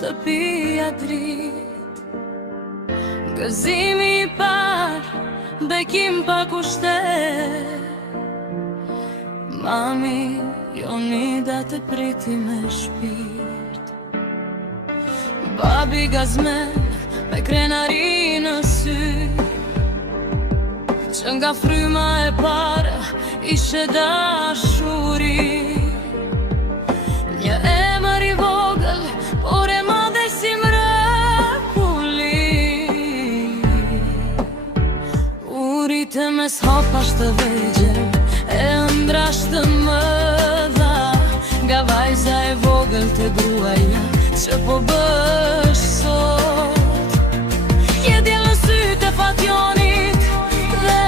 shtëpia drit. Gëzimi I par, bekim pa kushtet. Mami, Jonida të priti me shpirt. Babi gazmen, me krenari në sy, që nga fryma e para ishe dashuri. Një emër I vogël, por e madhe si mrekulli. Urite mes hapash të vegjël, e ëndrash të mëdha, nga vajza e vogël të gruaja, që po bësh sot. Je djel në sytë e Fationit dhe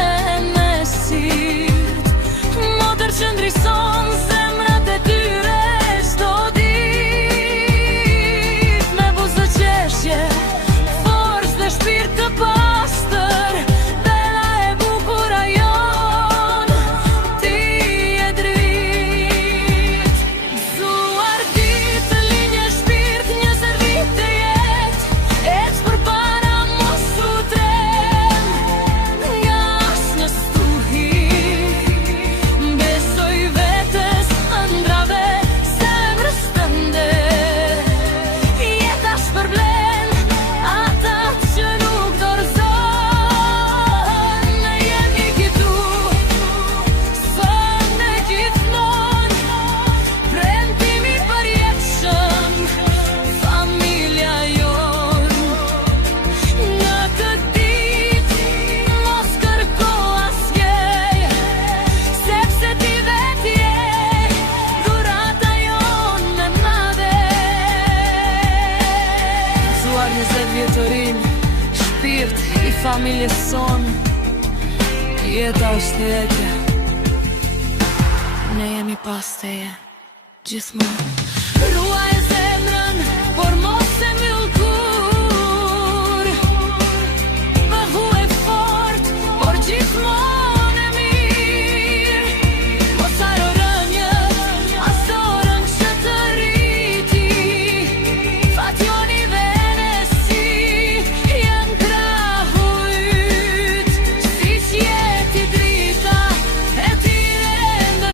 me sirt, motër që ndrison zemrat e tyre çdo dit. Me buzë të qeshje, forcë dhe shpirt të pastër, bela e bukura jon, ti je dritë. Gëzuar ditë të linje shpirt, një servit të jetë, ec përpara mos u trem, nga asnjë stuhi. Besoj vetes, ëndrave, zemrës tënde. Jeta shpërblen ata që nuk dorëzon. Ne jemi këtu, sot dhe gjithmonë, premtimi përjetshëm, familja jon. Në këtë ditë mos kërko asgjë, sepse ti vetë je dhurata jon e madhe. Gëzuar 20 vjetorin, shpirt I familjes son, jeta është jetja, ne jemi pas teje, gjithmonë.